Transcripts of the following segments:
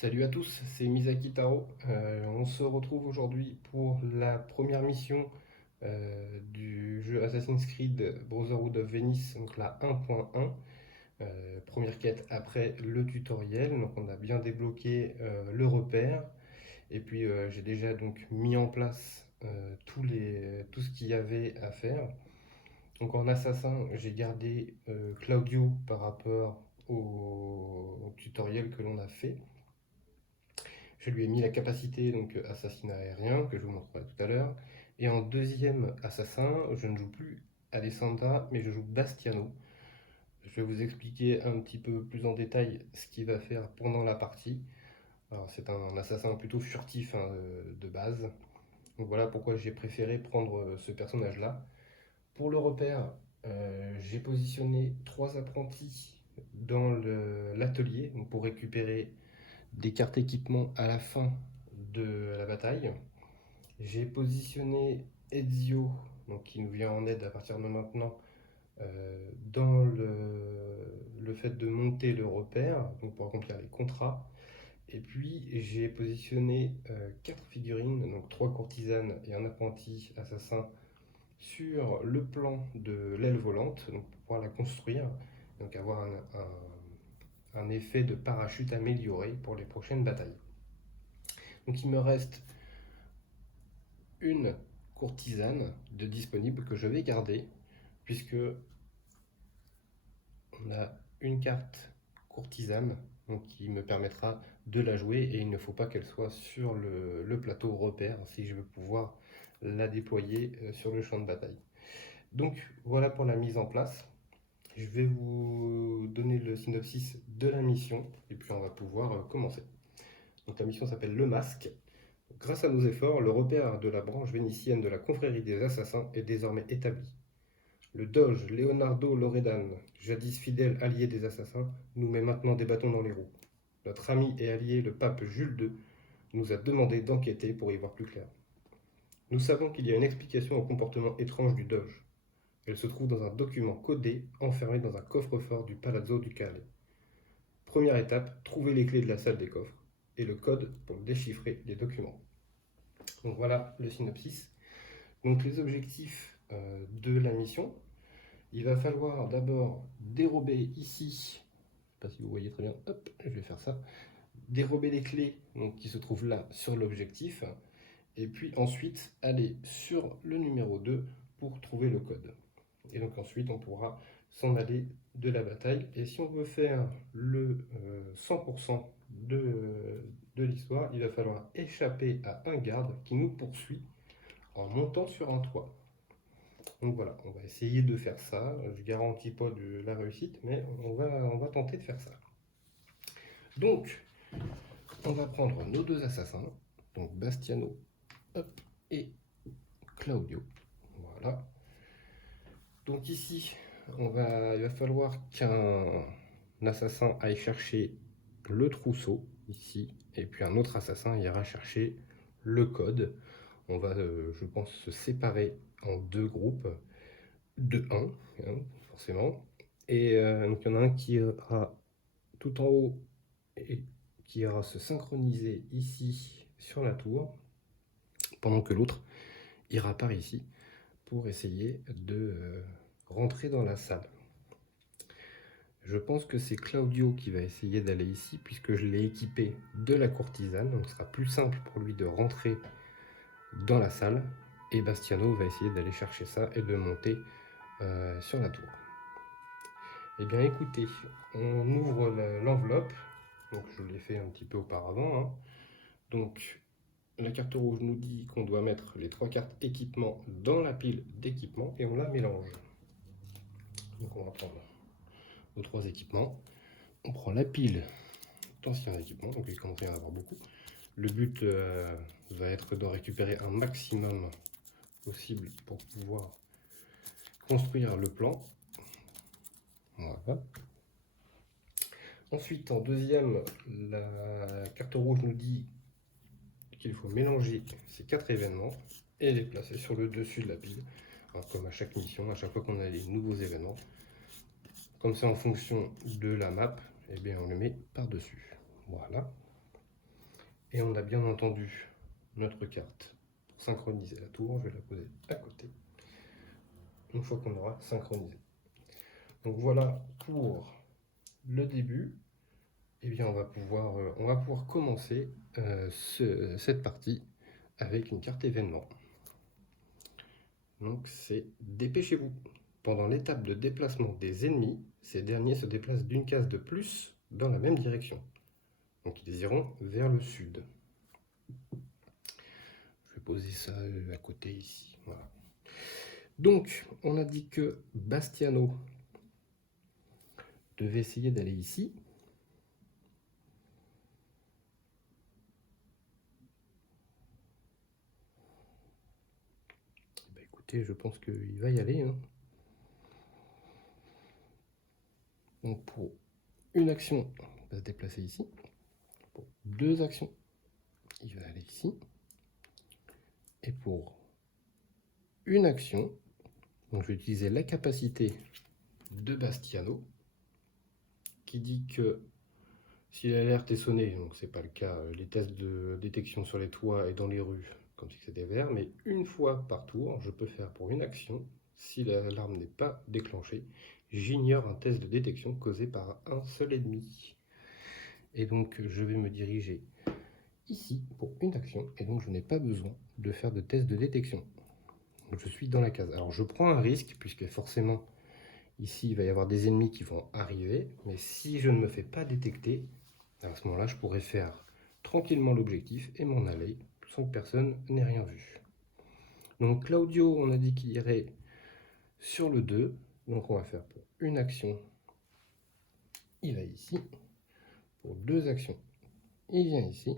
Salut à tous, c'est Misaki Taro. On se retrouve aujourd'hui pour la première mission du jeu Assassin's Creed Brotherhood of Venice, donc la 1.1. Première quête après le tutoriel. Donc on a bien débloqué le repère. Et puis j'ai déjà donc mis en place tout ce qu'il y avait à faire. Donc en assassin, j'ai gardé Claudio par rapport au tutoriel que l'on a fait. Je lui ai mis la capacité donc assassinat aérien que je vous montrerai tout à l'heure. Et en deuxième assassin, je ne joue plus Alessandra, mais je joue Bastiano. Je vais vous expliquer un petit peu plus en détail ce qu'il va faire pendant la partie. Alors c'est un assassin plutôt furtif hein, de base. Donc voilà pourquoi j'ai préféré prendre ce personnage-là. Pour le repère, j'ai positionné 3 apprentis dans l'atelier pour récupérer des cartes équipement à la fin de la bataille. J'ai positionné Ezio, donc qui nous vient en aide à partir de maintenant, dans le fait de monter le repère, donc pour accomplir les contrats. Et puis j'ai positionné 4 figurines, donc 3 courtisanes et un apprenti assassin sur le plan de l'aile volante, donc pour pouvoir la construire, donc avoir un effet de parachute amélioré pour les prochaines batailles. Donc il me reste une courtisane de disponible que je vais garder puisque on a une carte courtisane donc, qui me permettra de la jouer et il ne faut pas qu'elle soit sur le plateau repère si je veux pouvoir la déployer sur le champ de bataille. Donc voilà pour la mise en place. Je vais vous donner le synopsis de la mission et puis on va pouvoir commencer. Donc la mission s'appelle Le Masque. Grâce à nos efforts, le repère de la branche vénitienne de la confrérie des assassins est désormais établi. Le doge Leonardo Loredan, jadis fidèle allié des assassins, nous met maintenant des bâtons dans les roues. Notre ami et allié, le pape Jules II, nous a demandé d'enquêter pour y voir plus clair. Nous savons qu'il y a une explication au comportement étrange du doge. Elle se trouve dans un document codé enfermé dans un coffre-fort du Palazzo Ducale. Première étape, trouver les clés de la salle des coffres et le code pour déchiffrer les documents. Donc voilà le synopsis. Donc les objectifs de la mission, il va falloir d'abord dérober ici, je ne sais pas si vous voyez très bien, hop, je vais faire ça, dérober les clés donc, qui se trouvent là sur l'objectif, et puis ensuite aller sur le numéro 2 pour trouver le code. Et donc ensuite on pourra s'en aller de la bataille. Et si on veut faire le 100% de l'histoire, il va falloir échapper à un garde qui nous poursuit en montant sur un toit. Donc voilà, on va essayer de faire ça. Je ne garantis pas de la réussite, mais on va tenter de faire ça. Donc, on va prendre nos deux assassins, donc Bastiano hop, et Claudio. Voilà. Donc ici, il va falloir qu'un assassin aille chercher le trousseau, ici, et puis un autre assassin ira chercher le code. On va, je pense, se séparer en 2 groupes de 1, hein, forcément. Et donc il y en a un qui ira tout en haut et qui ira se synchroniser ici sur la tour, pendant que l'autre ira par ici pour essayer de rentrer dans la salle. Je pense que c'est Claudio qui va essayer d'aller ici puisque je l'ai équipé de la courtisane, donc ce sera plus simple pour lui de rentrer dans la salle. Et Bastiano va essayer d'aller chercher ça et de monter sur la tour. Eh bien écoutez, on ouvre l'enveloppe, donc je l'ai fait un petit peu auparavant. Hein. Donc la carte rouge nous dit qu'on doit mettre les 3 cartes équipement dans la pile d'équipement et on la mélange. Donc on va prendre nos 3 équipements, on prend la pile d'anciens équipements, donc il commence à y en avoir beaucoup. Le but va être de récupérer un maximum possible pour pouvoir construire le plan. Voilà. Ensuite, en deuxième, la carte rouge nous dit qu'il faut mélanger ces 4 événements et les placer sur le dessus de la pile. Alors, comme à chaque mission, à chaque fois qu'on a les nouveaux événements, comme c'est en fonction de la map, eh bien on le met par-dessus. Voilà. Et on a bien entendu notre carte. Pour synchroniser la tour, je vais la poser à côté. Une fois qu'on aura synchronisé. Donc voilà pour le début. Eh bien, on va pouvoir commencer cette partie avec une carte événement. Donc c'est dépêchez-vous. Pendant l'étape de déplacement des ennemis, ces derniers se déplacent d'une case de plus dans la même direction. Donc ils iront vers le sud. Je vais poser ça à côté ici. Voilà. Donc on a dit que Bastiano devait essayer d'aller ici. Bah, écoutez, je pense qu'il va y aller. Hein. Donc pour une action, il va se déplacer ici. Pour deux actions, il va aller ici. Et pour une action, donc je vais utiliser la capacité de Bastiano, qui dit que si l'alerte est sonnée, donc c'est pas le cas, les tests de détection sur les toits et dans les rues, comme si c'était vert, mais une fois par tour, je peux faire pour une action, si l'alarme n'est pas déclenchée, j'ignore un test de détection causé par un seul ennemi. Et donc je vais me diriger ici pour une action, et donc je n'ai pas besoin de faire de test de détection. Donc je suis dans la case. Alors je prends un risque, puisque forcément, ici, il va y avoir des ennemis qui vont arriver, mais si je ne me fais pas détecter, à ce moment-là, je pourrais faire tranquillement l'objectif et m'en aller sans que personne n'ait rien vu. Donc Claudio, on a dit qu'il irait sur le 2, donc on va faire pour une action, il va ici, pour deux actions, il vient ici.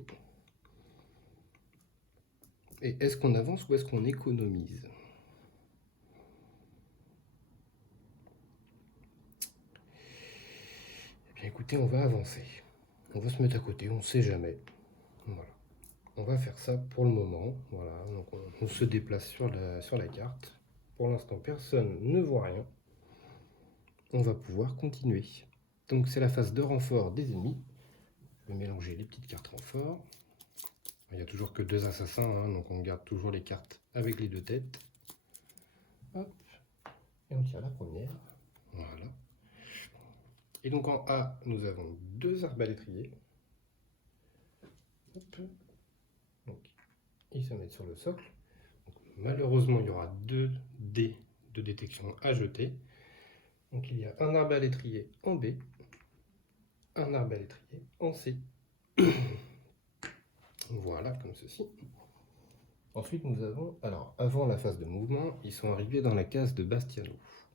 Et est-ce qu'on avance ou est-ce qu'on économise ? Eh bien écoutez, on va avancer. On va se mettre à côté, on ne sait jamais. Voilà. On va faire ça pour le moment. Voilà, donc on se déplace sur la carte. Pour l'instant, personne ne voit rien. On va pouvoir continuer. Donc c'est la phase de renfort des ennemis. Je vais mélanger les petites cartes renfort. Il n'y a toujours que deux assassins, hein, donc on garde toujours les cartes avec les deux têtes. Hop. Et on tire la première. Voilà. Et donc en A, nous avons deux arbalétriers. Hop. Donc, ils se mettent sur le socle. Donc, malheureusement, il y aura 2 dés de détection à jeter. Donc il y a un arbalétrier en B, un arbalétrier en C. Voilà, comme ceci. Ensuite, nous avons, alors avant la phase de mouvement, ils sont arrivés dans la case de Bastiano.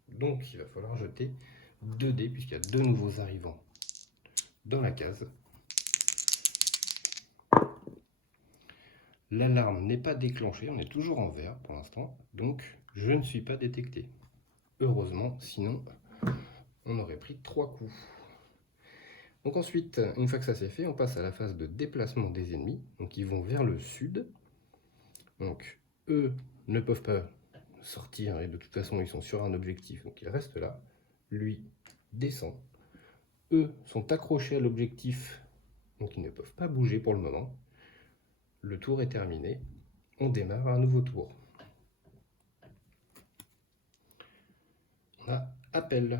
Donc il va falloir jeter 2 dés, puisqu'il y a 2 nouveaux arrivants dans la case. L'alarme n'est pas déclenchée, on est toujours en vert pour l'instant, donc je ne suis pas détecté. Heureusement, sinon on aurait pris 3 coups. Donc ensuite, une fois que ça c'est fait, on passe à la phase de déplacement des ennemis. Donc ils vont vers le sud. Donc eux ne peuvent pas sortir et de toute façon ils sont sur un objectif, donc ils restent là. Lui descend. Eux sont accrochés à l'objectif, donc ils ne peuvent pas bouger pour le moment. Le tour est terminé. On démarre un nouveau tour. On a appel.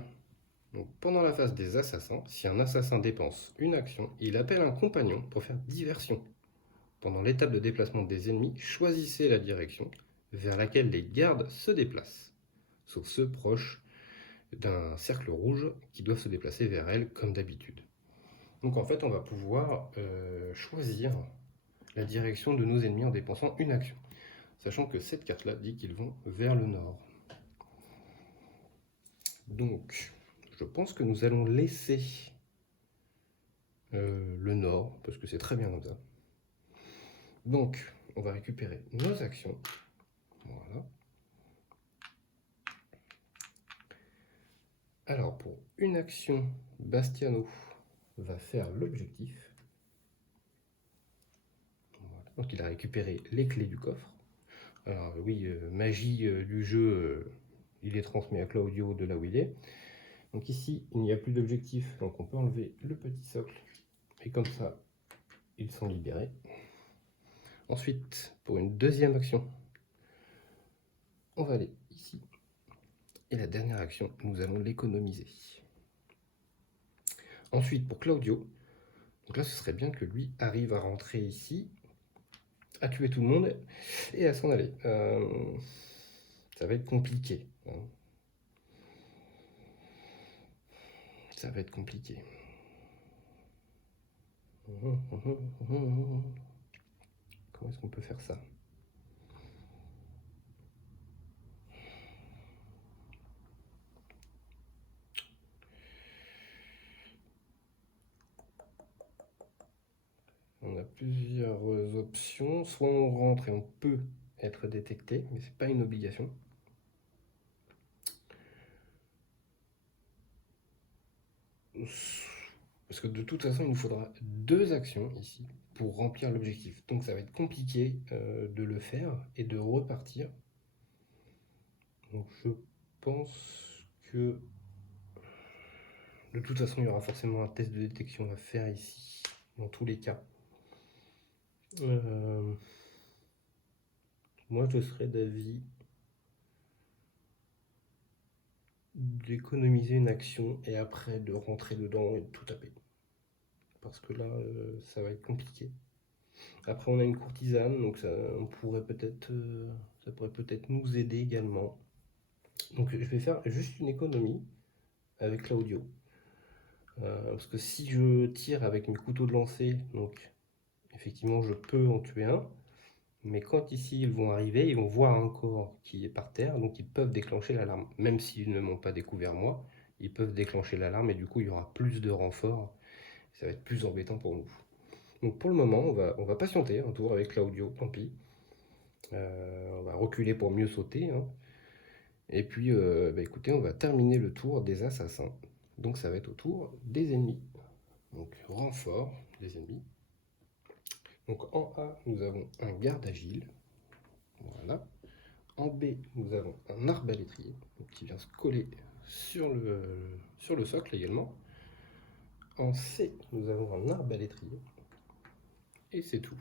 Donc, pendant la phase des assassins, si un assassin dépense une action, il appelle un compagnon pour faire diversion. Pendant l'étape de déplacement des ennemis, choisissez la direction vers laquelle les gardes se déplacent, sauf ceux proches d'un cercle rouge qui doivent se déplacer vers elle comme d'habitude. Donc en fait, on va pouvoir choisir la direction de nos ennemis en dépensant une action, sachant que cette carte-là dit qu'ils vont vers le nord. Donc, je pense que nous allons laisser le nord, parce que c'est très bien comme ça. Donc, on va récupérer nos actions. Voilà. Alors, pour une action, Bastiano va faire l'objectif. Voilà. Donc, il a récupéré les clés du coffre. Alors, oui, magie du jeu, il est transmis à Claudio de là où il est. Donc ici, il n'y a plus d'objectif, donc on peut enlever le petit socle. Et comme ça, ils sont libérés. Ensuite, pour une deuxième action, on va aller ici. Et la dernière action, nous allons l'économiser. Ensuite, pour Claudio, donc là, ce serait bien que lui arrive à rentrer ici, à tuer tout le monde et à s'en aller. Ça va être compliqué. Hein. Ça va être compliqué. Comment est-ce qu'on peut faire ça? On a plusieurs options. Soit on rentre et on peut être détecté, mais c'est pas une obligation. Parce que de toute façon, il nous faudra 2 actions ici pour remplir l'objectif. Donc ça va être compliqué de le faire et de repartir. Donc je pense que de toute façon, il y aura forcément un test de détection à faire ici, dans tous les cas. Moi, je serais d'avis d'économiser une action et après de rentrer dedans et de tout taper. Parce que là, ça va être compliqué. Après, on a une courtisane, donc ça pourrait peut-être nous aider également. Donc, je vais faire juste une économie avec Claudio. Parce que si je tire avec mes couteaux de lancer, donc effectivement, je peux en tuer un. Mais quand ici ils vont arriver, ils vont voir un corps qui est par terre, donc ils peuvent déclencher l'alarme. Même s'ils ne m'ont pas découvert moi, ils peuvent déclencher l'alarme et du coup il y aura plus de renforts. Ça va être plus embêtant pour nous. Donc pour le moment, on va patienter un tour avec Claudio, tant pis. On va reculer pour mieux sauter. Hein. Et puis, écoutez, on va terminer le tour des assassins. Donc ça va être au tour des ennemis. Donc renfort des ennemis. Donc en A, nous avons un garde agile. Voilà. En B, nous avons un arbalétrier qui vient se coller sur le socle également. En C, nous avons un arbalétrier. Et c'est tout.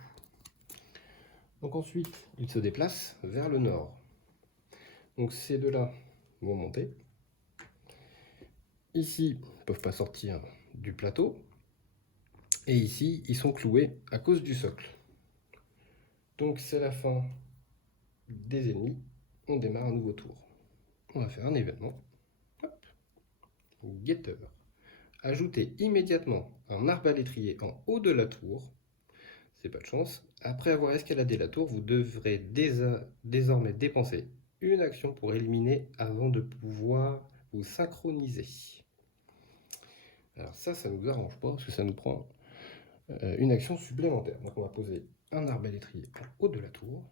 Donc ensuite, il se déplace vers le nord. Donc ces deux-là vont monter. Ici, ils ne peuvent pas sortir du plateau. Et ici, ils sont cloués à cause du socle. Donc c'est la fin des ennemis. On démarre un nouveau tour. On va faire un événement. Hop. Getter. Ajoutez immédiatement un arbalétrier en haut de la tour. C'est pas de chance. Après avoir escaladé la tour, vous devrez désormais dépenser une action pour éliminer avant de pouvoir vous synchroniser. Alors ça ne nous arrange pas parce que ça nous prend une action supplémentaire. Donc on va poser un arbalétrier en haut de la tour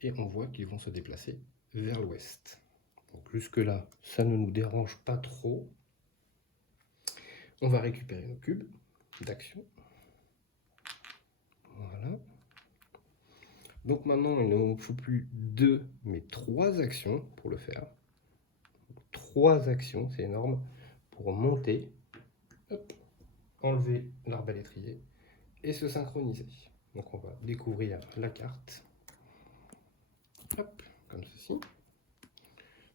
et on voit qu'ils vont se déplacer vers l'ouest. Donc jusque-là, ça ne nous dérange pas trop. On va récupérer nos cubes d'action. Voilà. Donc maintenant, il ne nous faut plus 2, mais 3 actions pour le faire. 3 actions, c'est énorme, pour monter, hop, enlever l'arbalétrier et se synchroniser. Donc on va découvrir la carte. Hop, comme ceci.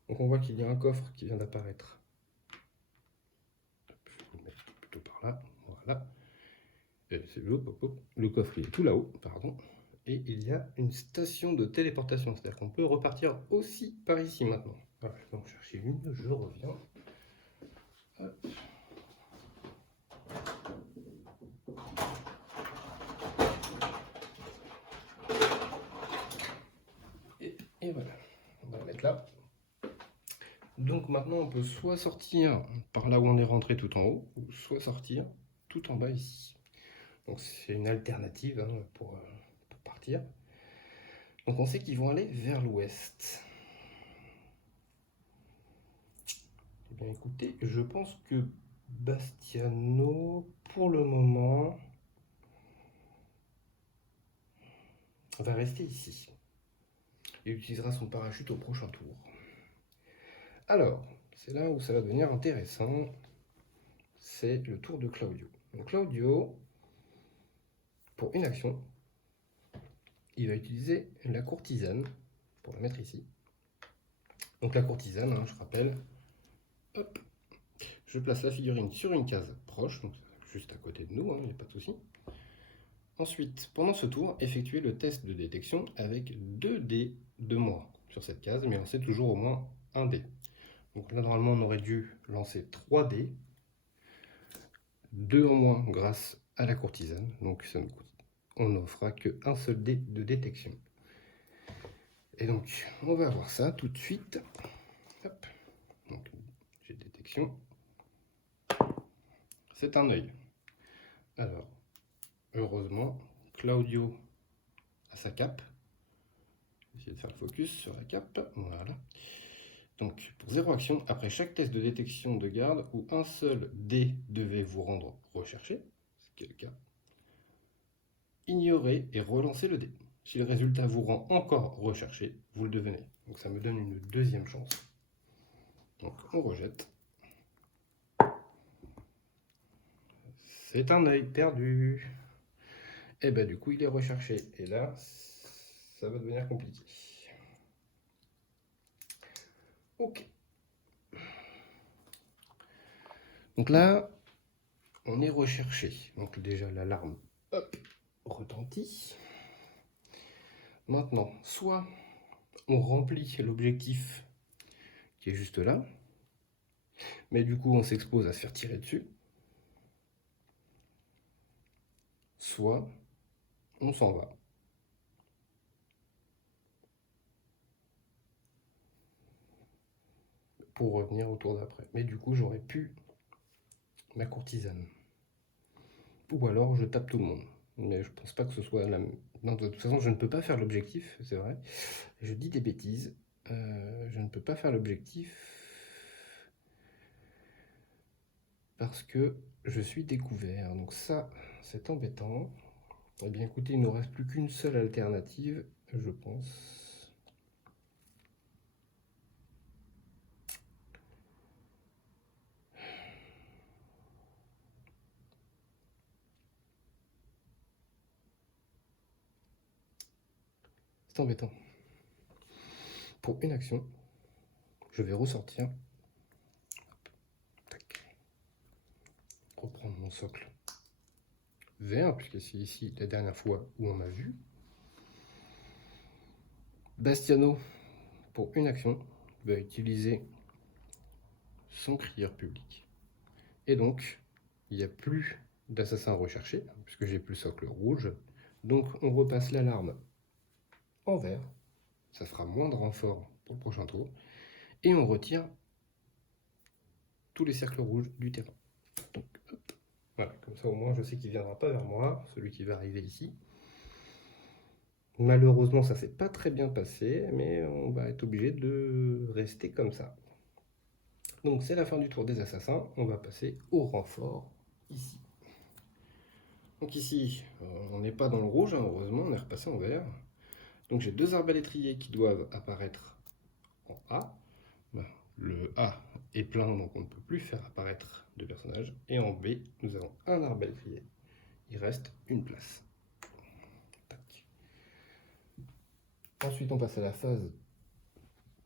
Donc on voit qu'il y a un coffre qui vient d'apparaître. Je vais le mettre plutôt par là, voilà. Le coffre il est tout là-haut, pardon. Et il y a une station de téléportation, c'est-à-dire qu'on peut repartir aussi par ici maintenant. Voilà, je vais en chercher une, je reviens. Hop. Et voilà, on va la mettre là. Donc maintenant on peut soit sortir par là où on est rentré tout en haut, ou soit sortir tout en bas ici. Donc c'est une alternative hein, pour partir. Donc on sait qu'ils vont aller vers l'ouest. Eh bien écoutez, je pense que Bastiano, pour le moment, va rester ici. Il utilisera son parachute au prochain tour. Alors, c'est là où ça va devenir intéressant. C'est le tour de Claudio. Donc Claudio, pour une action, il va utiliser la courtisane pour la mettre ici. Donc la courtisane, hein, je rappelle, hop, je place la figurine sur une case proche, donc juste à côté de nous, il n'y a pas de souci. Ensuite, pendant ce tour, effectuez le test de détection avec 2 dés de moins sur cette case, mais lancez toujours au moins un dé. Donc là, normalement, on aurait dû lancer 3 dés, 2 en moins grâce à la courtisane, donc ça nous coûte, on n'offrira qu'un seul dé de détection. Et donc, on va voir ça tout de suite. Hop. Donc, j'ai détection. C'est un œil. Alors, heureusement, Claudio a sa cape. Je vais essayer de faire le focus sur la cape. Voilà. Donc, pour 0 action, après chaque test de détection de garde où un seul dé devait vous rendre recherché, ce qui est le cas, ignorez et relancez le dé. Si le résultat vous rend encore recherché, vous le devenez. Donc ça me donne une deuxième chance. Donc on rejette. C'est un œil perdu. Et ben du coup il est recherché. Et là, ça va devenir compliqué. Ok. Donc là, on est recherché. Donc déjà l'alarme, hop, retentit. Maintenant, soit on remplit l'objectif qui est juste là, mais du coup on s'expose à se faire tirer dessus. Soit on s'en va. Pour revenir au tour d'après. Mais du coup, j'aurais pu ma courtisane. Ou alors, je tape tout le monde. Mais je pense pas que ce soit la... Non, de toute façon, je ne peux pas faire l'objectif, c'est vrai. Je dis des bêtises. Je ne peux pas faire l'objectif parce que je suis découvert. Donc ça, c'est embêtant. Eh bien, écoutez, il ne nous reste plus qu'une seule alternative, je pense. C'est embêtant. Pour une action, je vais ressortir. Tac. Reprendre mon socle vert, puisque c'est ici la dernière fois où on m'a vu. Bastiano, pour une action, va utiliser son crieur public. Et donc, il n'y a plus d'assassin recherché, puisque j'ai plus le socle rouge. Donc, on repasse l'alarme en vert. Ça fera moins de renfort pour le prochain tour. Et on retire tous les cercles rouges du terrain. Donc, hop. Voilà, comme ça au moins je sais qu'il ne viendra pas vers moi, celui qui va arriver ici. Malheureusement, ça s'est pas très bien passé, mais on va être obligé de rester comme ça. Donc c'est la fin du tour des assassins, on va passer au renfort ici. Donc ici, on n'est pas dans le rouge, heureusement, on est repassé en vert. Donc j'ai 2 arbalétriers qui doivent apparaître en A. Le A est plein, donc on ne peut plus faire apparaître de personnage. Et en B, nous avons un arbalétrier. Il reste une place. Tac. Ensuite, on passe à la phase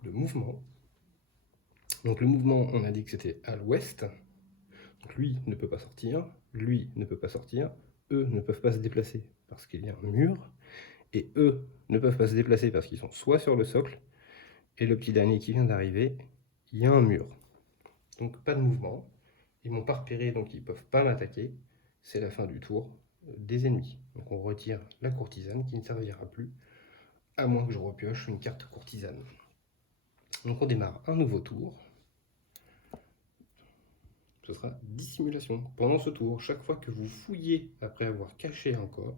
de mouvement. Donc le mouvement, on a dit que c'était à l'ouest. Donc lui ne peut pas sortir, lui ne peut pas sortir, eux ne peuvent pas se déplacer parce qu'il y a un mur, et eux ne peuvent pas se déplacer parce qu'ils sont soit sur le socle, et le petit dernier qui vient d'arriver, il y a un mur. Donc pas de mouvement, ils m'ont pas repéré, donc ils ne peuvent pas m'attaquer, c'est la fin du tour des ennemis. Donc on retire la courtisane qui ne servira plus, à moins que je repioche une carte courtisane. Donc on démarre un nouveau tour. Ce sera dissimulation. Pendant ce tour, chaque fois que vous fouillez après avoir caché un corps,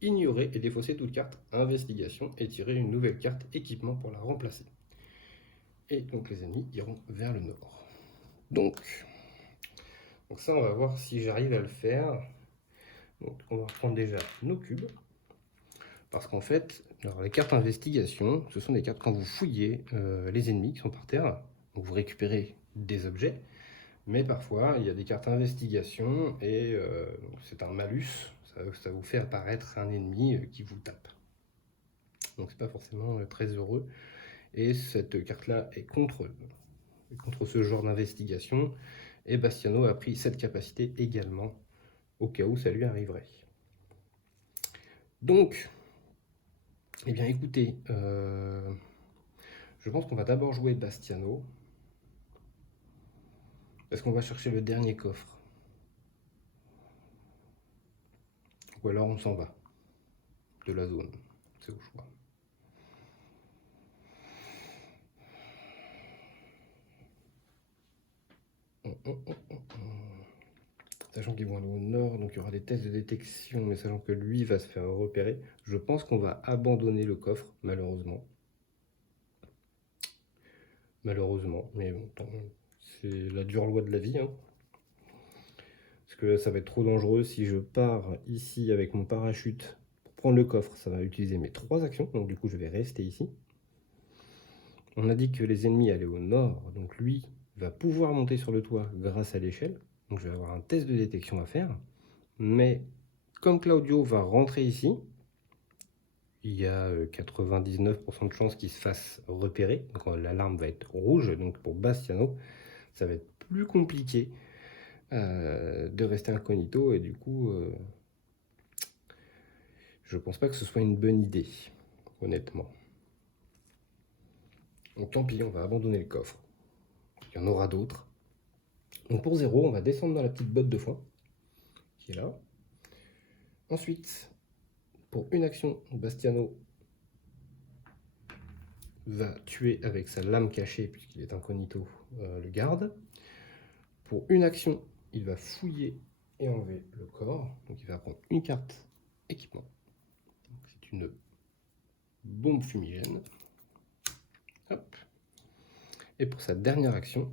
ignorez et défaussez toute carte investigation et tirez une nouvelle carte équipement pour la remplacer. Et donc les ennemis iront vers le nord. Donc ça, on va voir si j'arrive à le faire. Donc on va reprendre déjà nos cubes. Parce qu'en fait, alors les cartes investigation, ce sont des cartes quand vous fouillez les ennemis qui sont par terre. Donc vous récupérez des objets. Mais parfois, il y a des cartes investigation et c'est un malus, ça vous fait apparaître un ennemi qui vous tape. donc c'est pas forcément très heureux. Et cette carte-là est contre ce genre d'investigation. Et Bastiano a pris cette capacité également, au cas où ça lui arriverait. Donc, eh bien écoutez, je pense qu'on va d'abord jouer Bastiano, parce qu'on va chercher le dernier coffre. Ou alors on s'en va de la zone, c'est au choix. Sachant qu'ils vont aller au nord, donc il y aura des tests de détection, mais sachant que lui va se faire repérer, je pense qu'on va abandonner le coffre, malheureusement. Malheureusement, mais bon, c'est la dure loi de la vie, hein. Parce que ça va être trop dangereux si je pars ici avec mon parachute pour prendre le coffre. Ça va utiliser mes 3 actions, donc du coup je vais rester ici. On a dit que les ennemis allaient au nord, donc lui va pouvoir monter sur le toit grâce à l'échelle. Donc je vais avoir un test de détection à faire. Mais comme Claudio va rentrer ici, il y a 99% de chances qu'il se fasse repérer. Donc l'alarme va être rouge, donc pour Bastiano, ça va être plus compliqué de rester incognito et du coup je pense pas que ce soit une bonne idée, honnêtement. Donc tant pis, on va abandonner le coffre. Il y en aura d'autres. Donc pour 0, on va descendre dans la petite botte de foin qui est là. Ensuite, pour une action, Bastiano va tuer avec sa lame cachée puisqu'il est incognito le garde. Pour une action, il va fouiller et enlever le corps. Donc il va prendre une carte équipement. C'est une bombe fumigène. Hop. Et pour sa dernière action,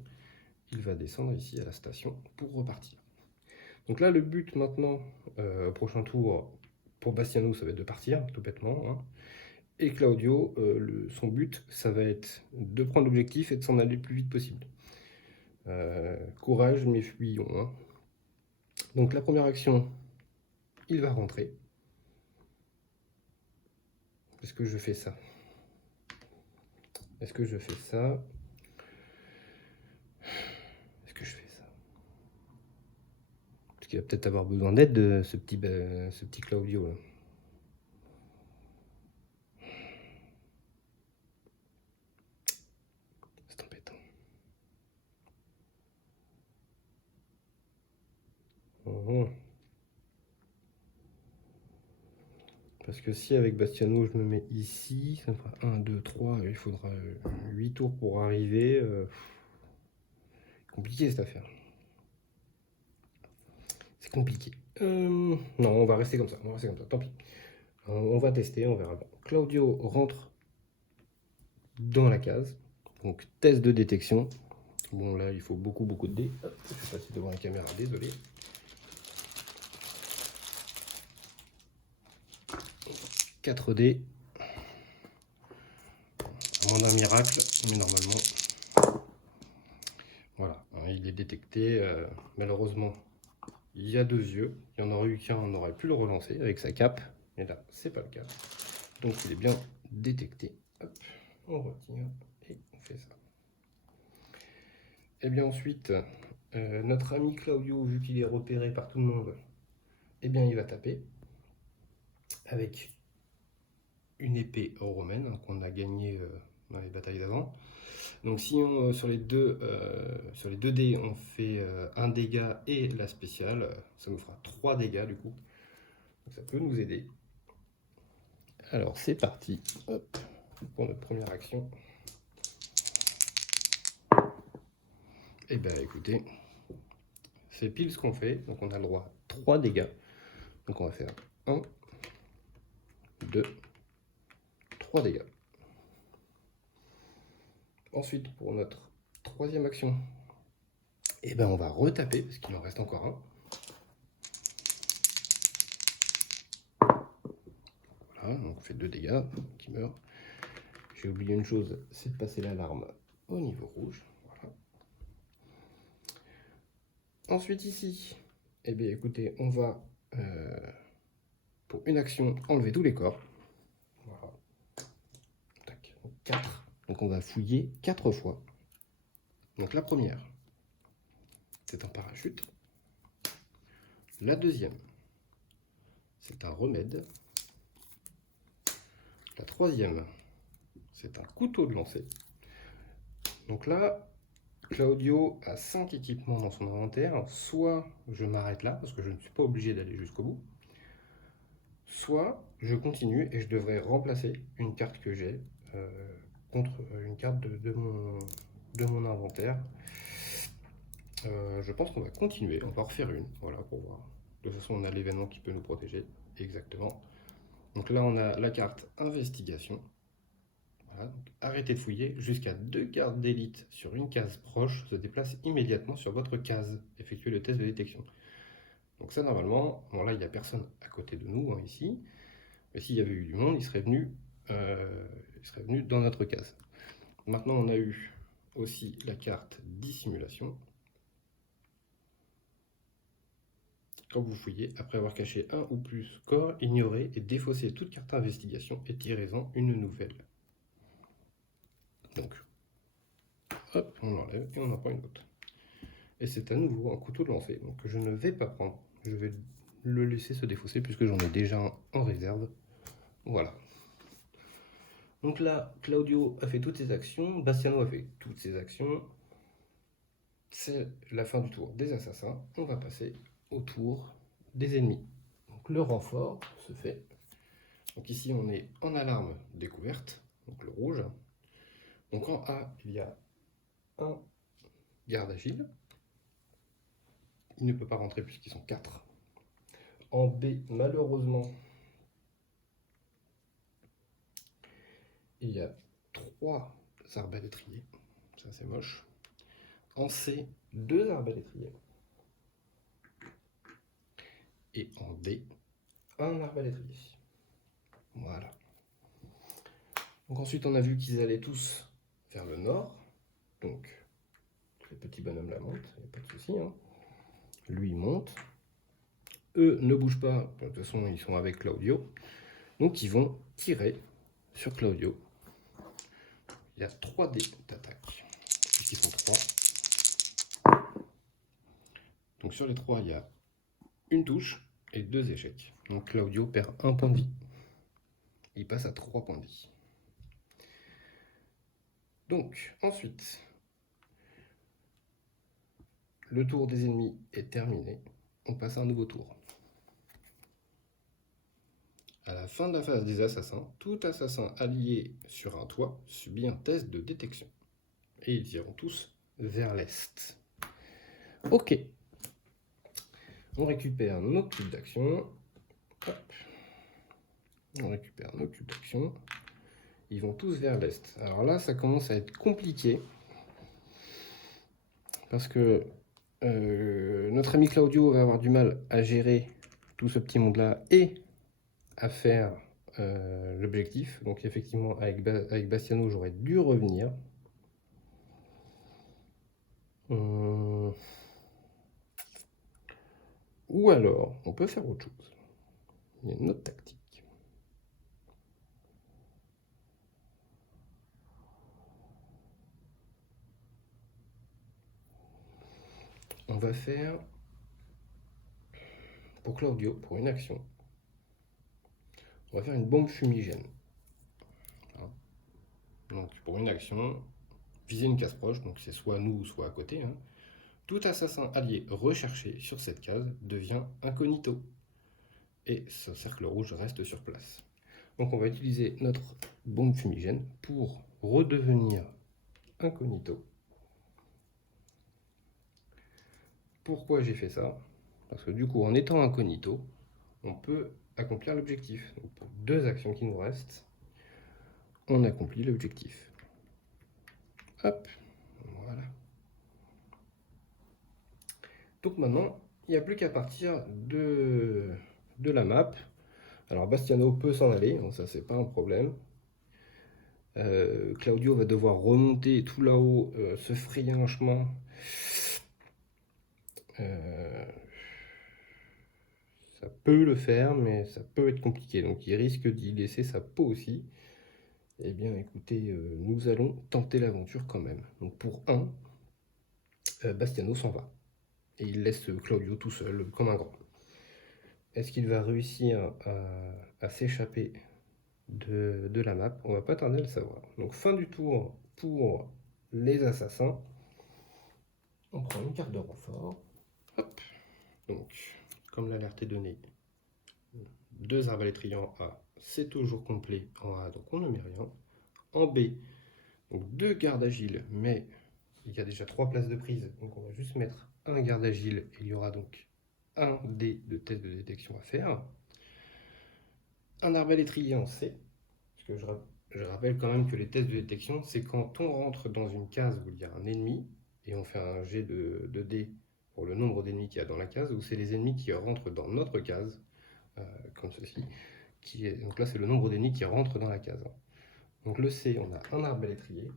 il va descendre ici à la station pour repartir. Donc là, le but maintenant, prochain tour, pour Bastiano, ça va être de partir, tout bêtement. Hein. Et Claudio, son but, ça va être de prendre l'objectif et de s'en aller le plus vite possible. Courage, mais fuyons. Hein. Donc la première action, il va rentrer. Est-ce que je fais ça? Est-ce que je fais ça? Est-ce que je fais ça? Parce qu'il va peut-être avoir besoin d'aide de ce petit Claudio. Là. C'est embêtant. Parce que si avec Bastiano je me mets ici, ça me fera 1, 2, 3, il faudra 8 tours pour arriver. Compliqué cette affaire. C'est compliqué. Non, on va rester comme ça, tant pis. On va tester, on verra. Claudio rentre dans la case. Donc test de détection. Bon là il faut beaucoup de dés. Hop, je vais passer devant la caméra, désolé. 4 dés. À moins d'un miracle, mais normalement. Voilà, il est détecté. Malheureusement, il y a 2 yeux. Il y en aurait eu qu'un, on aurait pu le relancer avec sa cape. Mais là, c'est pas le cas. Donc il est bien détecté. Hop, on retire et on fait ça. Et bien ensuite, notre ami Claudio, vu qu'il est repéré par tout le monde, eh bien il va taper avec une épée romaine hein, qu'on a gagnée dans les batailles d'avant. Donc si on, sur les deux dés on fait un dégât et la spéciale, ça nous fera 3 dégâts du coup. Donc ça peut nous aider. Alors c'est parti. Hop, pour notre première action. Et bien écoutez, c'est pile ce qu'on fait. Donc on a le droit à 3 dégâts. Donc on va faire 1, 2, 3 dégâts. Ensuite, pour notre troisième action, et ben on va retaper, parce qu'il en reste encore un. Voilà, donc on fait 2 dégâts qui meurent. J'ai oublié une chose, c'est de passer l'alarme au niveau rouge. Voilà. Ensuite ici, eh bien écoutez, on va, pour une action, enlever tous les corps. Voilà. Donc on va fouiller 4 fois. Donc la première, c'est un parachute. La deuxième, c'est un remède. La troisième, c'est un couteau de lancer. Donc là, Claudio a 5 équipements dans son inventaire. Soit je m'arrête là, parce que je ne suis pas obligé d'aller jusqu'au bout. Soit je continue et je devrais remplacer une carte que j'ai contre une carte de mon inventaire. Je pense qu'on va continuer, on va en refaire une, voilà, pour voir. De toute façon, on a l'événement qui peut nous protéger, exactement. Donc là, on a la carte investigation. Voilà, donc arrêtez de fouiller. Jusqu'à 2 cartes d'élite sur une case proche se déplacent immédiatement sur votre case. Effectuez le test de détection. Donc ça, normalement, bon là, il n'y a personne à côté de nous, hein, ici. Mais s'il y avait eu du monde, il serait venu dans notre case. Maintenant, on a eu aussi la carte dissimulation. Quand vous fouillez, après avoir caché un ou plus corps, ignorez et défaussez toute carte investigation et tirez-en une nouvelle. Donc, hop, on l'enlève et on en prend une autre. Et c'est à nouveau un couteau de lancer, donc je ne vais pas prendre. Je vais le laisser se défausser puisque j'en ai déjà un en réserve. Voilà. Donc là, Claudio a fait toutes ses actions, Bastiano a fait toutes ses actions. C'est la fin du tour des assassins. On va passer au tour des ennemis. Donc le renfort se fait. Donc ici, on est en alarme découverte, donc le rouge. Donc en A, il y a un garde agile. Il ne peut pas rentrer puisqu'ils sont 4. En B, malheureusement, il y a 3 arbalétriers. Ça, c'est moche. En C, 2 arbalétriers. Et en D, un arbalétrier. Voilà. Donc ensuite, on a vu qu'ils allaient tous vers le nord. Donc, les petits bonhommes là montent, il n'y a pas de souci. Hein. Lui, il monte. Eux ne bougent pas, de toute façon, ils sont avec Claudio. Donc, ils vont tirer sur Claudio. Il y a 3 dés d'attaque, puisqu'ils sont 3. Donc, sur les 3, il y a une touche et 2 échecs. Donc, Claudio perd 1 point de vie. Il passe à 3 points de vie. Donc, ensuite, le tour des ennemis est terminé. On passe à un nouveau tour. À la fin de la phase des assassins, tout assassin allié sur un toit subit un test de détection. Et ils iront tous vers l'est. Ok. On récupère nos cubes d'action. On récupère nos cubes d'action. Ils vont tous vers l'est. Alors là, ça commence à être compliqué. Parce que notre ami Claudio va avoir du mal à gérer tout ce petit monde-là et à faire l'objectif. Donc effectivement, avec Bastiano, j'aurais dû revenir. Ou alors, on peut faire autre chose. Il y a une autre tactique. On va faire, pour Claudio, pour une action, on va faire une bombe fumigène. Voilà. Donc pour une action, viser une case proche, donc c'est soit nous, soit à côté. Hein. Tout assassin allié recherché sur cette case devient incognito. Et ce cercle rouge reste sur place. Donc on va utiliser notre bombe fumigène pour redevenir incognito. Pourquoi j'ai fait ça? Parce que du coup, en étant incognito, on peut accomplir l'objectif. Donc pour 2 actions qui nous restent, on accomplit l'objectif. Hop, voilà. Donc maintenant, il n'y a plus qu'à partir de la map. Alors Bastiano peut s'en aller, donc ça c'est pas un problème. Claudio va devoir remonter tout là-haut, se frayer un chemin. Ça peut le faire, mais ça peut être compliqué. Donc il risque d'y laisser sa peau aussi. Eh bien, écoutez, nous allons tenter l'aventure quand même. Donc pour 1, Bastiano s'en va. Et il laisse Claudio tout seul, comme un grand. Est-ce qu'il va réussir à s'échapper de la map? On va pas tarder à le savoir. Donc fin du tour pour les assassins. On prend une carte de renfort. Hop. Donc, comme l'alerte est donnée, 2 arbalétriers en A, c'est toujours complet en A, donc on ne met rien. En B, donc 2 gardes agiles, mais il y a déjà 3 places de prise, donc on va juste mettre un garde agile, et il y aura donc un dé de test de détection à faire. Un arbalétrier en C, parce que je rappelle quand même que les tests de détection, c'est quand on rentre dans une case où il y a un ennemi, et on fait un jet de dés pour le nombre d'ennemis qu'il y a dans la case, ou c'est les ennemis qui rentrent dans notre case, comme ceci. Donc là, c'est le nombre d'ennemis qui rentrent dans la case. Donc le C, on a un arbalétrier,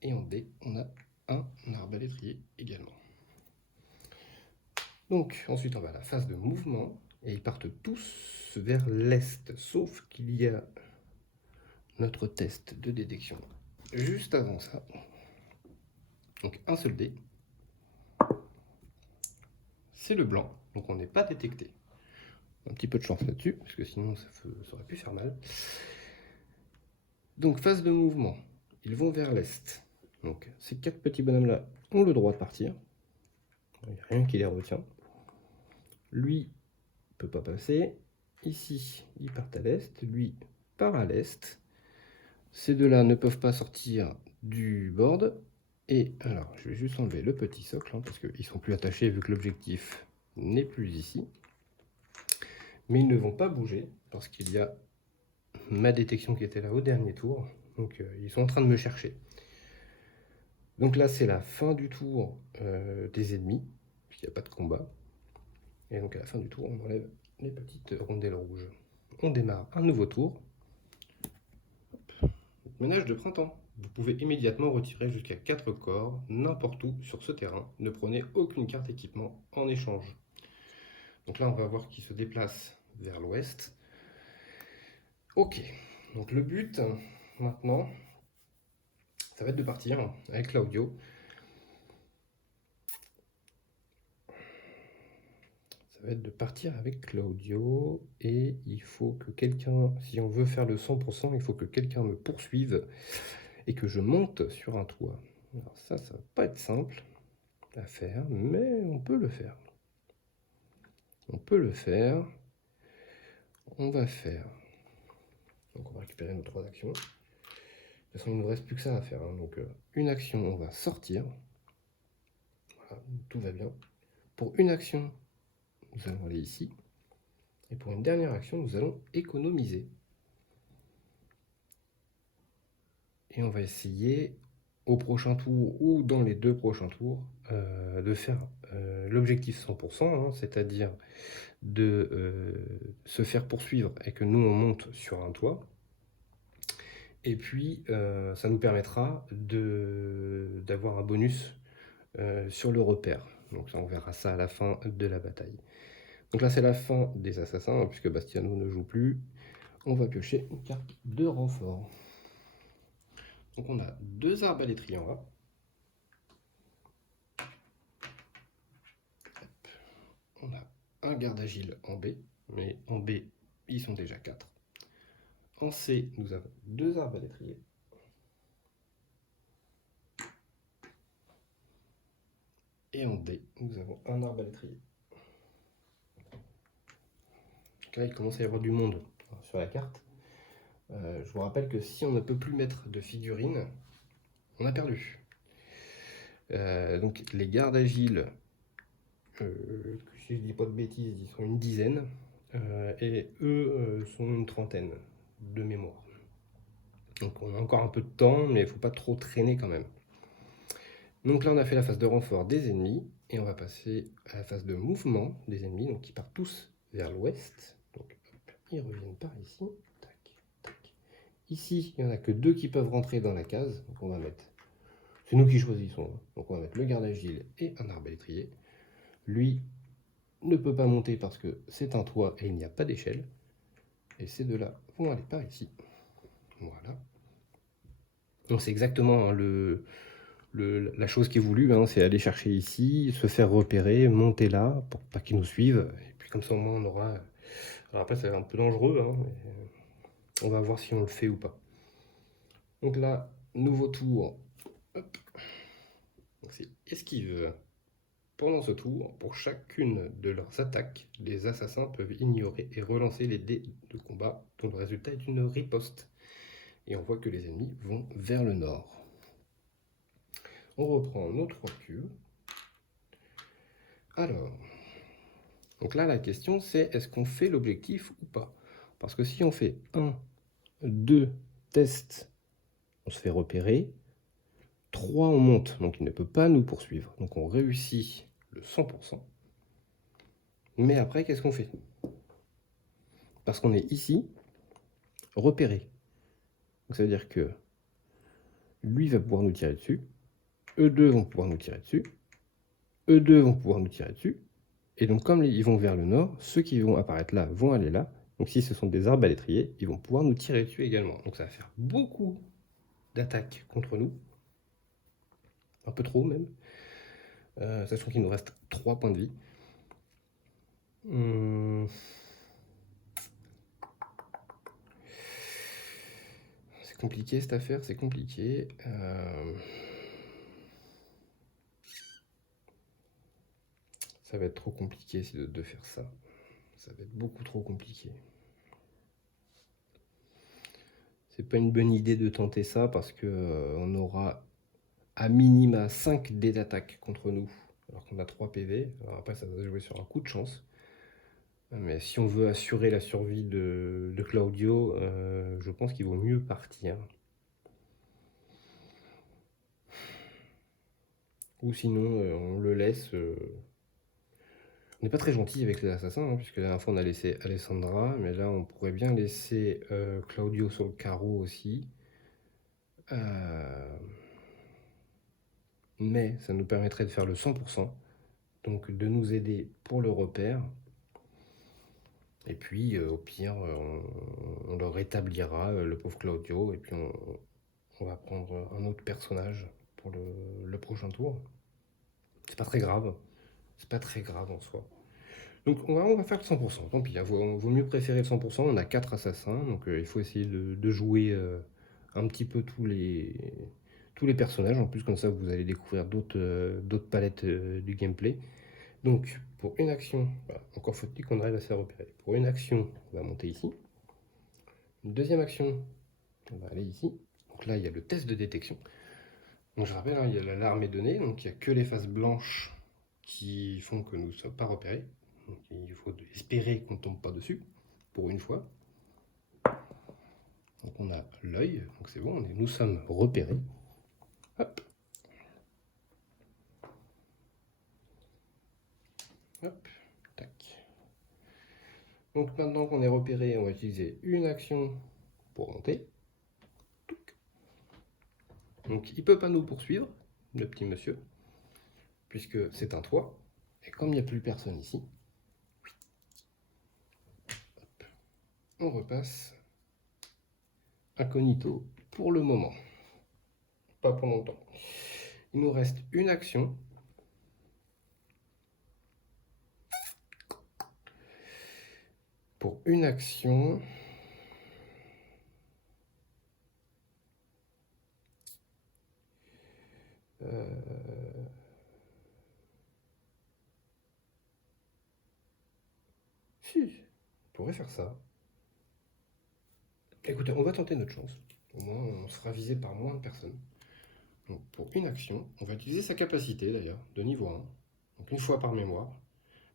et en D, on a un arbalétrier également. Donc ensuite, on va à la phase de mouvement, et ils partent tous vers l'est, sauf qu'il y a notre test de détection juste avant ça. Donc un seul dé, c'est le blanc, donc on n'est pas détecté. Un petit peu de chance là-dessus, parce que sinon ça aurait pu faire mal. Donc phase de mouvement, ils vont vers l'est. Donc ces 4 petits bonhommes-là ont le droit de partir. Il n'y a rien qui les retient. Lui ne peut pas passer. Ici, ils partent à l'est. Lui part à l'est. Ces deux-là ne peuvent pas sortir du board. Et alors, je vais juste enlever le petit socle, hein, parce qu'ils sont plus attachés vu que l'objectif n'est plus ici. Mais ils ne vont pas bouger, parce qu'il y a ma détection qui était là au dernier tour. Donc ils sont en train de me chercher. Donc là, c'est la fin du tour des ennemis, puisqu'il n'y a pas de combat. Et donc à la fin du tour, on enlève les petites rondelles rouges. On démarre un nouveau tour. Hop. Ménage de printemps. Vous pouvez immédiatement retirer jusqu'à 4 corps, n'importe où sur ce terrain. Ne prenez aucune carte équipement en échange. Donc là, on va voir qu'il se déplace vers l'ouest. Ok, donc le but, maintenant, ça va être de partir avec Claudio. Ça va être de partir avec Claudio, et il faut que quelqu'un, si on veut faire le 100%, il faut que quelqu'un me poursuive et que je monte sur un toit. Alors ça va pas être simple à faire, mais on peut le faire. On peut le faire. On va faire. Donc on va récupérer nos 3 actions. De toute façon, il ne nous reste plus que ça à faire, hein. Donc une action, on va sortir. Voilà, tout va bien. Pour une action, nous allons aller ici. Et pour une dernière action, nous allons économiser. Et on va essayer au prochain tour ou dans les 2 prochains tours de faire l'objectif 100%, hein, c'est-à-dire de se faire poursuivre et que nous on monte sur un toit. Et puis ça nous permettra d'avoir un bonus sur le repère. Donc ça, on verra ça à la fin de la bataille. Donc là c'est la fin des assassins, hein, puisque Bastiano ne joue plus. On va piocher une carte de renfort. Donc on a 2 arbalétriers en A. On a un garde agile en B, mais en B, ils sont déjà 4. En C, nous avons 2 arbalétriers. Et en D, nous avons un arbalétrier. Donc là, il commence à y avoir du monde sur la carte. Je vous rappelle que si on ne peut plus mettre de figurines, on a perdu. Donc les gardes agiles, si je ne dis pas de bêtises, ils sont une dizaine. Et eux sont une trentaine de mémoire. Donc on a encore un peu de temps, mais il ne faut pas trop traîner quand même. Donc là on a fait la phase de renfort des ennemis, et on va passer à la phase de mouvement des ennemis, donc ils partent tous vers l'ouest. Donc hop, ils reviennent par ici. Tac, tac. Ici, il n'y en a que 2 qui peuvent rentrer dans la case, donc on va mettre... C'est nous qui choisissons, hein. Donc on va mettre le garde agile et un arbalétrier. Lui ne peut pas monter parce que c'est un toit et il n'y a pas d'échelle. Et ces deux-là vont aller par ici. Voilà. Donc c'est exactement, hein, la chose qui est voulue, hein, c'est aller chercher ici, se faire repérer, monter là, pour pas qu'ils nous suivent. Et puis comme ça au moins on aura... Alors après ça va être un peu dangereux, hein, mais on va voir si on le fait ou pas. Donc là, nouveau tour. Hop. Donc c'est esquive. Pendant ce tour, pour chacune de leurs attaques, les assassins peuvent ignorer et relancer les dés de combat, dont le résultat est une riposte. Et on voit que les ennemis vont vers le nord. On reprend nos 3 cubes. Alors, donc là la question c'est est-ce qu'on fait l'objectif ou pas? Parce que si on fait 1, 2 tests, on se fait repérer. 3 on monte, donc il ne peut pas nous poursuivre. Donc on réussit le 100%. Mais après qu'est-ce qu'on fait? Parce qu'on est ici, repéré. Donc ça veut dire que lui va pouvoir nous tirer dessus, eux deux vont pouvoir nous tirer dessus, eux deux vont pouvoir nous tirer dessus, et donc comme ils vont vers le nord, ceux qui vont apparaître là vont aller là, donc si ce sont des arbalétriers, ils vont pouvoir nous tirer dessus également. Donc ça va faire beaucoup d'attaques contre nous, un peu trop même, sachant qu'il nous reste 3 points de vie. C'est compliqué cette affaire, c'est compliqué. Ça va être trop compliqué de faire ça. Ça va être beaucoup trop compliqué. C'est pas une bonne idée de tenter ça parce que on aura à minima 5 dés d'attaque contre nous, alors qu'on a 3 PV. Alors après, ça va jouer sur un coup de chance. Mais si on veut assurer la survie de Claudio, je pense qu'il vaut mieux partir. Ou sinon, on le laisse. On n'est pas très gentil avec les assassins, hein, puisque la dernière fois on a laissé Alessandra, mais là on pourrait bien laisser Claudio sur le carreau aussi. Mais ça nous permettrait de faire le 100%, donc de nous aider pour le repère. Et puis au pire, on le rétablira, le pauvre Claudio, et puis on va prendre un autre personnage pour le prochain tour. C'est pas très grave, c'est pas très grave en soi. Donc on va faire le 100%, tant pis, il vaut mieux préférer le 100%, on a 4 assassins, donc il faut essayer de jouer un petit peu tous les personnages, en plus comme ça vous allez découvrir d'autres palettes du gameplay. Donc pour une action, bah, encore faut-il qu'on arrive à se faire repérer. Pour une action, on va monter ici. Une deuxième action, on va aller ici. Donc là il y a le test de détection. Donc je rappelle, hein, il y a l'alarme est donnée, donc il n'y a que les faces blanches qui font que nous ne sommes pas repérés. Donc il faut espérer qu'on ne tombe pas dessus, pour une fois. Donc on a l'œil, donc c'est bon, nous sommes repérés. Hop. Hop. Tac. Donc maintenant qu'on est repéré, on va utiliser une action pour monter. Donc il ne peut pas nous poursuivre, le petit monsieur, puisque c'est un toit. Et comme il n'y a plus personne ici, hop, on repasse incognito pour le moment. Pas pour longtemps. Il nous reste une action. Pour une action, si, on pourrait faire ça. Écoutez, on va tenter notre chance. Au moins, on sera visé par moins de personnes. Donc, pour une action, on va utiliser sa capacité d'ailleurs, de niveau 1. Donc, une fois par mémoire.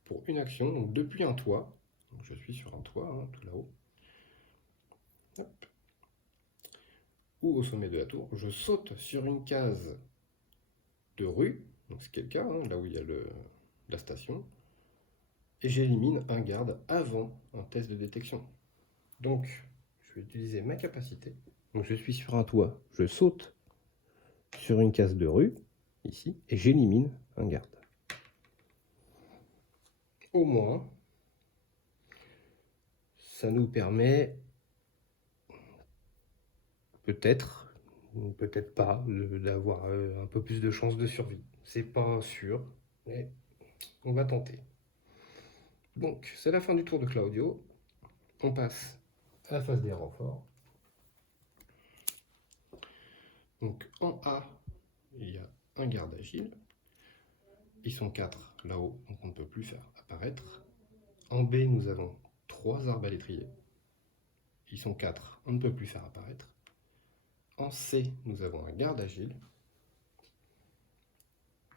Pour une action, donc depuis un toit. Donc, je suis sur un toit, hein, tout là-haut. Hop. Ou au sommet de la tour. Je saute sur une case de rue. Donc, c'est quel cas, hein, là où il y a la station. Et j'élimine un garde avant un test de détection. Donc, je vais utiliser ma capacité. Donc, je suis sur un toit. Je saute sur une case de rue, ici, et j'élimine un garde. Au moins, ça nous permet peut-être peut-être pas, d'avoir un peu plus de chances de survie. C'est pas sûr, mais on va tenter. Donc, c'est la fin du tour de Claudio. On passe à la phase des renforts. Donc, en A, il y a un garde agile. Ils sont 4 là-haut, donc on ne peut plus faire apparaître. En B, nous avons 3 arbalétriers. Ils sont 4, on ne peut plus faire apparaître. En C, nous avons un garde agile.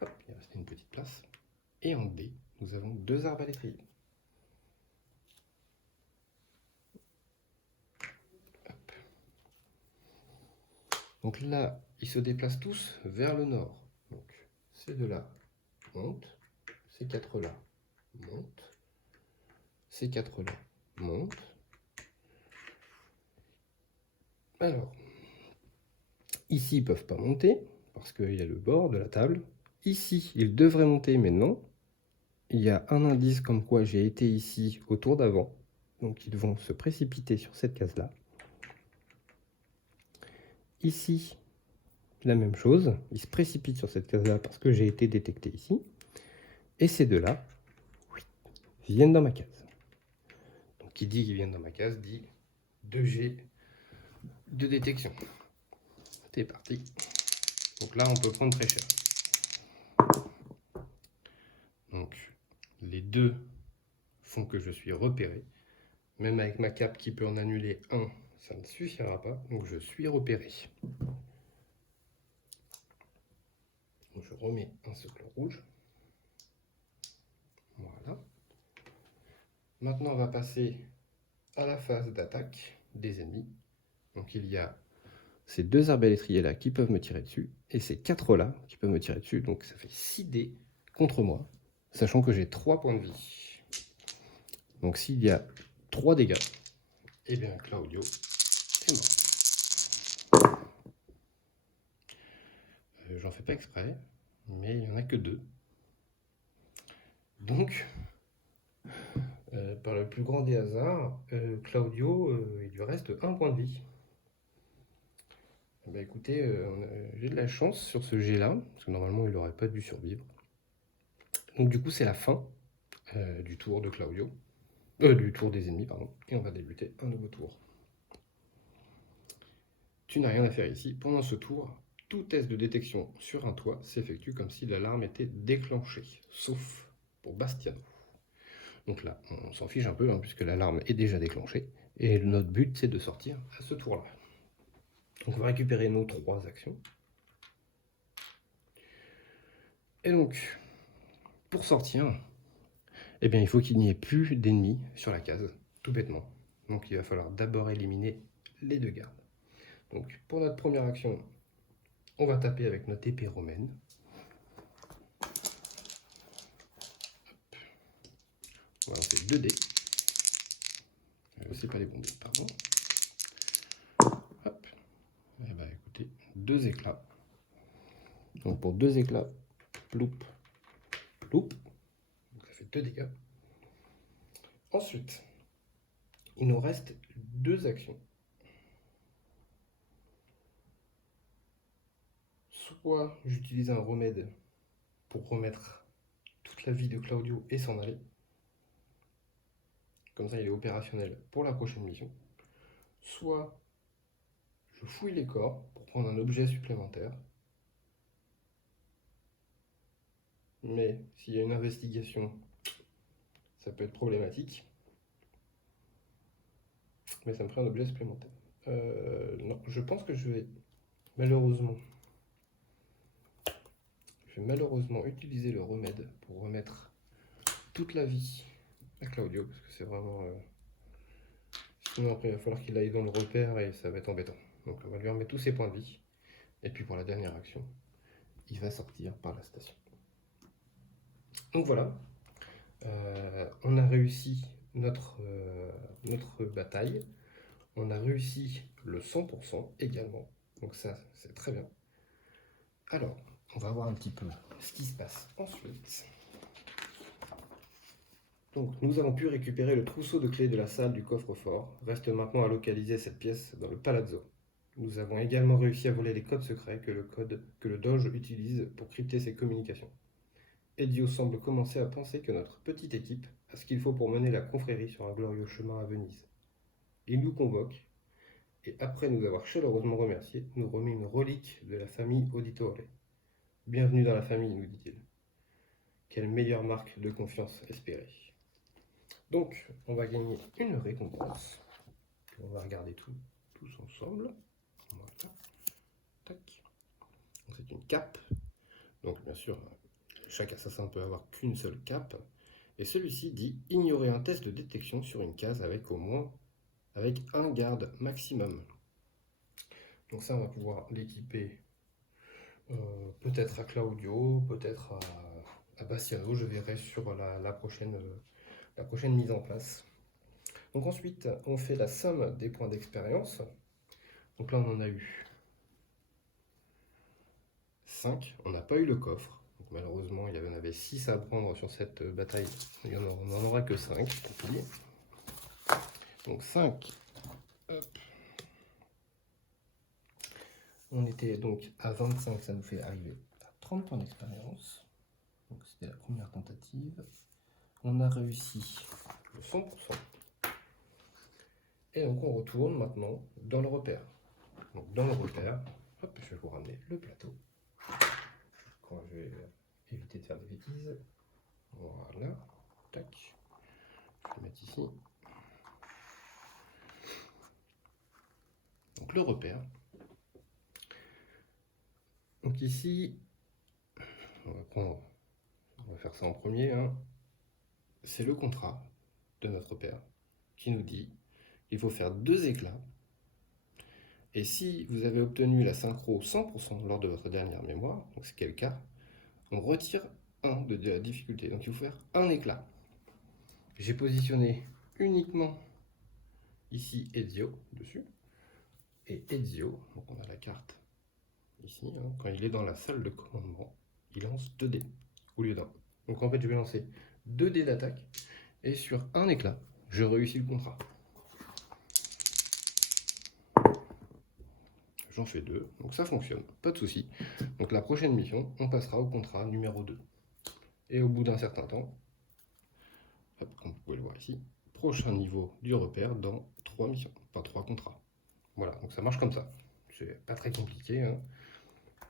Hop, il reste une petite place. Et en D, nous avons 2 arbalétriers. Hop. Donc là, ils se déplacent tous vers le nord. Donc ces deux-là montent, ces 4-là montent, ces 4-là montent. Alors, ici, ils ne peuvent pas monter, parce qu'il y a le bord de la table. Ici, ils devraient monter, mais non. Il y a un indice comme quoi j'ai été ici au tour d'avant. Donc, ils vont se précipiter sur cette case-là. Ici, la même chose. Ils se précipitent sur cette case-là parce que j'ai été détecté ici. Et ces deux-là viennent dans ma case. Donc, qui dit qu'ils viennent dans ma case dit 2G de détection. C'est parti. Donc là, on peut prendre très cher. Donc, les deux font que je suis repéré. Même avec ma cape qui peut en annuler un, ça ne suffira pas. Donc, je suis repéré. Donc, je remets un socle rouge. Voilà. Maintenant, on va passer à la phase d'attaque des ennemis. Donc, il y a ces 2 arbalétriers là qui peuvent me tirer dessus et ces 4 là qui peuvent me tirer dessus. Donc, ça fait 6 dés contre moi, sachant que j'ai 3 points de vie. Donc, s'il y a 3 dégâts, eh bien, Claudio est mort. J'en fais pas exprès, mais il n'y en a que 2. Donc, par le plus grand des hasards, Claudio, il lui reste 1 point de vie. Bah écoutez, j'ai de la chance sur ce jet-là, parce que normalement il n'aurait pas dû survivre. Donc du coup c'est la fin du tour de Claudio, du tour des ennemis, pardon, et on va débuter un nouveau tour. Tu n'as rien à faire ici. Pendant ce tour, tout test de détection sur un toit s'effectue comme si l'alarme était déclenchée, sauf pour Bastiano. Donc là, on s'en fiche un peu, hein, puisque l'alarme est déjà déclenchée, et notre but c'est de sortir à ce tour-là. Donc on va récupérer nos 3 actions. Et donc, pour sortir, eh bien, il faut qu'il n'y ait plus d'ennemis sur la case, tout bêtement. Donc il va falloir d'abord éliminer les 2 gardes. Donc pour notre première action, on va taper avec notre épée romaine. On va lancer 2 dés. C'est pas les bons dés, pardon. Hop. Et bah écoutez, 2 éclats. Donc pour 2 éclats, ploup, ploup. Donc ça fait 2 dégâts. Ensuite, il nous reste 2 actions. Soit j'utilise un remède pour remettre toute la vie de Claudio et s'en aller. Comme ça, il est opérationnel pour la prochaine mission. Soit je fouille les corps pour prendre un objet supplémentaire. Mais s'il y a une investigation, ça peut être problématique. Mais ça me ferait un objet supplémentaire. Non, je pense que je vais malheureusement utiliser le remède pour remettre toute la vie à Claudio, parce que c'est vraiment... Sinon après il va falloir qu'il aille dans le repère et ça va être embêtant. Donc on va lui remettre tous ses points de vie. Et puis pour la dernière action, il va sortir par la station. Donc voilà, on a réussi notre bataille. On a réussi le 100% également. Donc ça, c'est très bien. Alors, on va voir un petit peu ce qui se passe ensuite. Donc, nous avons pu récupérer le trousseau de clés de la salle du coffre-fort. Reste maintenant à localiser cette pièce dans le palazzo. Nous avons également réussi à voler les codes secrets que le Doge utilise pour crypter ses communications. Ezio semble commencer à penser que notre petite équipe a ce qu'il faut pour mener la confrérie sur un glorieux chemin à Venise. Il nous convoque, et après nous avoir chaleureusement remerciés, nous remet une relique de la famille Auditore. Bienvenue dans la famille, nous dit-il. Quelle meilleure marque de confiance espérée. Donc, on va gagner une récompense. On va regarder tous ensemble. Voilà. Tac. C'est une cape. Donc, bien sûr, chaque assassin ne peut avoir qu'une seule cape. Et celui-ci dit ignorer un test de détection sur une case avec un garde maximum. Donc ça, on va pouvoir l'équiper peut-être à Claudio, peut-être à Bastiano. Je verrai sur la prochaine mise en place. Donc ensuite, on fait la somme des points d'expérience. Donc là, on en a eu 5. On n'a pas eu le coffre. Donc malheureusement, il y en avait 6 à prendre sur cette bataille. On n'en aura que 5. Donc 5. Hop. On était donc à 25, ça nous fait arriver à 30 points d'expérience. Donc c'était la première tentative. On a réussi le 100%. Et donc on retourne maintenant dans le repère. Donc dans le repère, hop, je vais vous ramener le plateau. Je vais éviter de faire des bêtises. Voilà, tac. Je vais le mettre ici. Donc le repère. Donc ici, on va faire ça en premier. C'est le contrat de notre père qui nous dit qu'il faut faire 2 éclats. Et si vous avez obtenu la synchro 100% lors de votre dernière mémoire, donc c'est quel cas, on retire 1 de la difficulté. Donc il faut faire un éclat. J'ai positionné uniquement ici Ezio dessus. Et Ezio, donc on a la carte ici, quand il est dans la salle de commandement, il lance 2 dés au lieu d'un. Donc en fait, je vais lancer 2 dés d'attaque et sur un éclat, je réussis le contrat. J'en fais 2, donc ça fonctionne, pas de souci. Donc la prochaine mission, on passera au contrat numéro 2. Et au bout d'un certain temps, hop, comme vous pouvez le voir ici, prochain niveau du repère dans 3 missions, enfin 3 contrats. Voilà, donc ça marche comme ça. C'est pas très compliqué.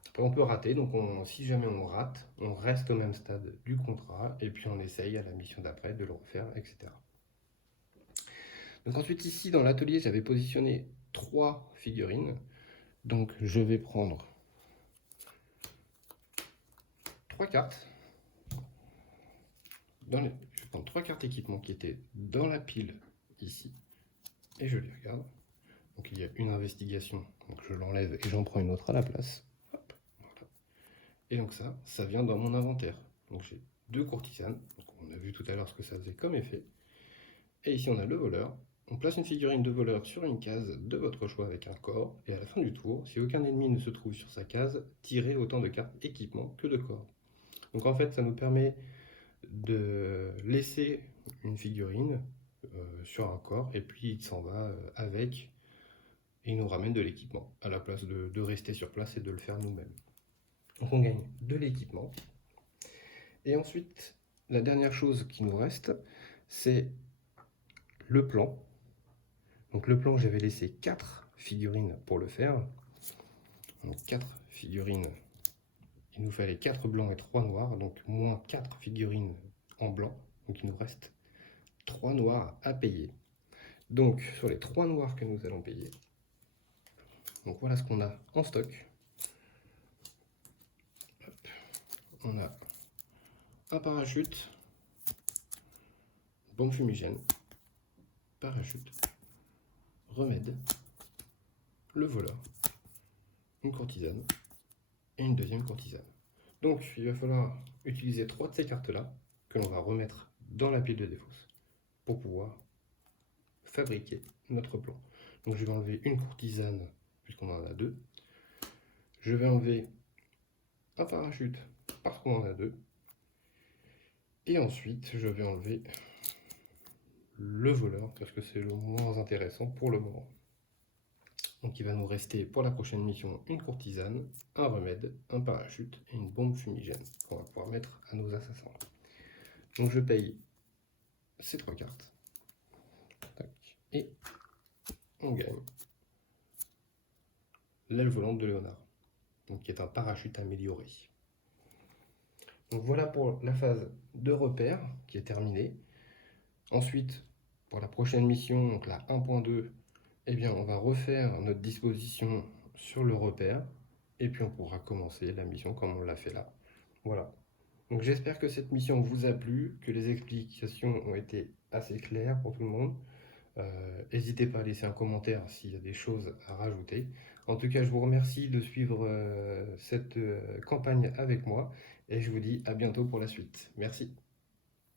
Après, on peut rater, donc si jamais on rate, on reste au même stade du contrat, et puis on essaye à la mission d'après de le refaire, etc. Donc ensuite ici, dans l'atelier, j'avais positionné 3 figurines. Donc je vais prendre 3 cartes. Je vais prendre 3 cartes équipement qui étaient dans la pile ici. Et je les regarde. Donc il y a une investigation. Donc je l'enlève et j'en prends une autre à la place. Hop, voilà. Et donc ça vient dans mon inventaire. Donc j'ai 2 courtisanes. Donc on a vu tout à l'heure ce que ça faisait comme effet. Et ici on a le voleur. On place une figurine de voleur sur une case de votre choix avec un corps, et à la fin du tour, si aucun ennemi ne se trouve sur sa case, tirez autant de cartes équipement que de corps. Donc en fait, ça nous permet de laisser une figurine sur un corps, et puis il s'en va avec, et il nous ramène de l'équipement, à la place de rester sur place et de le faire nous-mêmes. Donc on gagne de l'équipement. Et ensuite, la dernière chose qui nous reste, c'est le plan. Donc le plan, j'avais laissé 4 figurines pour le faire. Donc 4 figurines. Il nous fallait 4 blancs et 3 noirs, donc moins 4 figurines en blanc. Donc il nous reste 3 noirs à payer. Donc sur les 3 noirs que nous allons payer, donc voilà ce qu'on a en stock. Hop. On a un parachute, bombe fumigène, parachute, remède, le voleur, une courtisane et une deuxième courtisane. Donc il va falloir utiliser 3 de ces cartes-là que l'on va remettre dans la pile de défausse pour pouvoir fabriquer notre plan. Donc je vais enlever une courtisane puisqu'on en a 2. Je vais enlever un parachute parce qu'on en a 2. Et ensuite je vais enlever le voleur parce que c'est le moins intéressant pour le moment. Donc il va nous rester pour la prochaine mission une courtisane, un remède, un parachute et une bombe fumigène qu'on va pouvoir mettre à nos assassins. Donc je paye ces 3 cartes. Tac. Et on gagne l'aile volante de Léonard, donc qui est un parachute amélioré. Donc voilà pour la phase de repère qui est terminée. Ensuite, pour la prochaine mission, donc la 1.2, eh bien, on va refaire notre disposition sur le repère et puis on pourra commencer la mission comme on l'a fait là. Voilà. Donc j'espère que cette mission vous a plu, que les explications ont été assez claires pour tout le monde. N'hésitez pas à laisser un commentaire s'il y a des choses à rajouter. En tout cas, je vous remercie de suivre cette campagne avec moi et je vous dis à bientôt pour la suite. Merci.